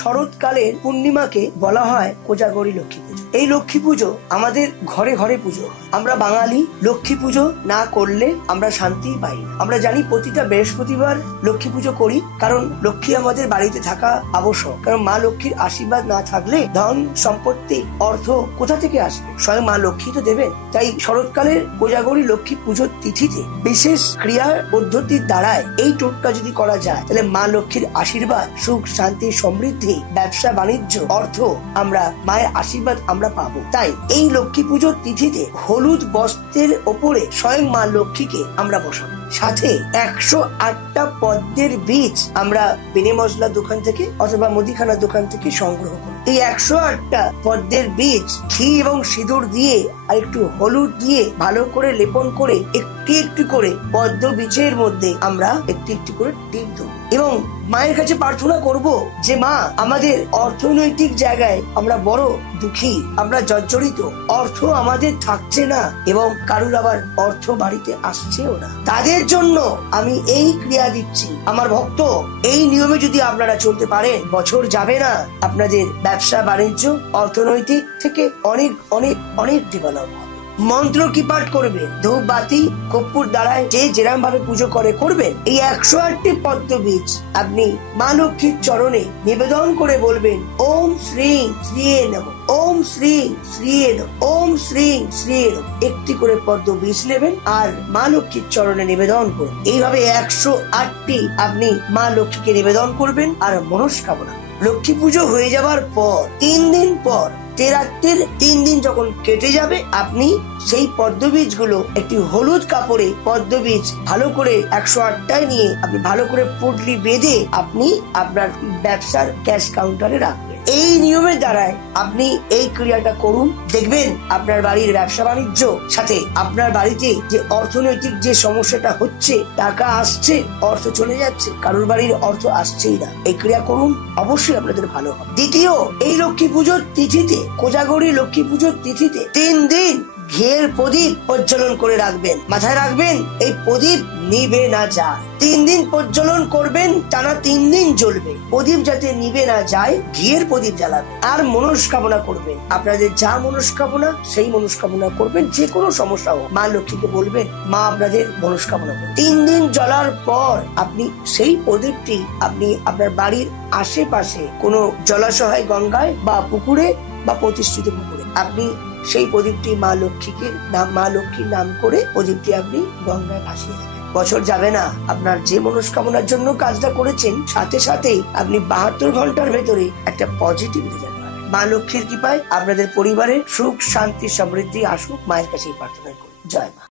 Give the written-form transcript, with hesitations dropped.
শরৎকালের পূর্ণিমাকে বলা হয় কোজাগরী লক্ষ্মী পুজো। এই লক্ষ্মী পুজো আমাদের ঘরে ঘরে পুজো। আমরা বাঙালি লক্ষ্মী পুজো না করলে আমরা শান্তি পাই। আমরা জানি প্রতিটা বৃহস্পতিবার লক্ষ্মী পুজো করি, কারণ লক্ষ্মী আমাদের বাড়িতে থাকা আবশ্যক। কারণ মা লক্ষ্মীর আশীর্বাদ না থাকলে ধন সম্পত্তি অর্থ কোথা থেকে আসবে? স্বয়ং মা লক্ষ্মী তো দেবেন। তাই শরৎকালের কোজাগরী লক্ষ্মী পুজোর তিথিতে বিশেষ ক্রিয়া পদ্ধতির দ্বারায় এই টোটকা যদি করা যায়, তাহলে মা লক্ষ্মীর আশীর্বাদ, সুখ শান্তি সমৃদ্ধি, ব্যবসা বাণিজ্য, অর্থ, আমরা মায়ের আশীর্বাদ আমরা পাবো। তাই এই লক্ষ্মী পুজোর তিথিতে হলুদ বস্ত্রের ওপরে স্বয়ং মা লক্ষ্মীকে আমরা বসাবো। সাথে 108টা পদ্মের বীজ আমরা বিনে মশলা দোকান থেকে অথবা মুদিখানার দোকান থেকে সংগ্রহ করি। এই 108টা পদ্মের বীজ ঘি এবং সিঁদুর দিয়ে আর একটু হলুদ দিয়ে ভালো করে লেপন করে একটি একটি করে পদ্ম বীজের মধ্যে আমরা একটি একটি করে টিপ দেব এবং মায়ের কাছে প্রার্থনা করব যে মা, আমাদের অর্থনৈতিক জায়গায় আমরা বড় দুঃখী, আমরা জর্জরিত, অর্থ আমাদের থাকছে না এবং কারুর আবার অর্থ বাড়িতে আসছেও না। তাদের জন্য আমি এই ক্রিয়া দিচ্ছি। আমার ভক্ত, এই নিয়মে যদি আপনারা চলতে পারেন, বছর যাবে না, আপনাদের ব্যবসা বাণিজ্য অর্থনৈতিক থেকে অনেক অনেক অনেক ডেভেলপ হবে। মন্ত্র কি পাঠ করবে, ধূপ বাতি কর্পূর দ্বারায় যে যেরকম ভাবে পুজো করবেন। এই 108টি পদ্ম বীজ আপনি মা লক্ষ্মীর চরণে নিবেদন করে বলবেন ওম শ্রী শ্রীয়ে নমঃ, ওম শ্রী শ্রীয়ে নমঃ, ওম শ্রী শ্রীয়ে নমঃ। একটি করে পদ্ম বীজ নেবেন আর মা লক্ষ্মীর চরণে নিবেদন করুন। এইভাবে 108টি আপনি মা লক্ষ্মীকে নিবেদন করবেন আর মনস্কামনা। লক্ষ্মী পুজো হয়ে যাবার পর 3 দিন পর, রাত্রির 3 দিন যখন কেটে যাবে, আপনি সেই পদ্মবীজ গুলো একটি হলুদ কাপড়ে পদ্মবীজ ভালো করে 108টায় নিয়ে আপনি ভালো করে পুটলি বেঁধে আপনি আপনার ব্যবসার ক্যাশ কাউন্টারে রাখবেন। এই নিয়মের দ্বারায় আপনি এই ক্রিয়াটা করুন, দেখবেন আপনার বাড়ির ব্যবসা বাণিজ্য, সাথে আপনার বাড়িতে যে অর্থনৈতিক যে সমস্যাটা হচ্ছে, টাকা আসছে অর্থ চলে যাচ্ছে, কারোর বাড়ির অর্থ আসছেই না। এই ক্রিয়া করুন, অবশ্যই আপনাদের ভালো হবে। দ্বিতীয়, এই লক্ষ্মী পুজোর তিথিতে, কোজাগরী লক্ষ্মী পুজোর তিথিতে 3 দিন ঘিয়ের প্রদীপ প্রজ্বলন করে রাখবেন। মাথায় রাখবেন, এই প্রদীপ নিবে না যায়। 3 দিন প্রজ্বলন করবেন, টানা 3 দিন জ্বলবে। প্রদীপ যাতে নিবে না যায়, ঘিয়ের প্রদীপ জ্বালাবেন আর মনস্কামনা করবেন। আপনাদের যা মনস্কামনা সেই মনস্কামনা করবেন। যে কোনো সমস্যা হোক, মা লক্ষ্মীকে বলবেন মা আপনাদের মনস্কামনা করুন। 3 দিন জ্বলার পর আপনি সেই প্রদীপটি আপনি আপনার বাড়ির আশেপাশে কোনো জলাশয়, গঙ্গায় বা পুকুরে বা প্রতিষ্ঠিত পুকুরে আপনি সেই প্রদীপটি মা লক্ষ্মীর নাম করে প্রদীপটি আপনি গঙ্গায় ভাসিয়ে দেবেন। বছর যাবে না, আপনার যে মনস্কামনার জন্য কাজটা করেছেন, সাথে সাথেই আপনি 72 ঘন্টার ভেতরে একটা পজিটিভ রেজাল্ট পাবেন। মা লক্ষ্মীর কৃপায় আপনাদের পরিবারে সুখ শান্তি সমৃদ্ধি আসুক, মায়ের কাছে প্রার্থনা করুন। জয় মা।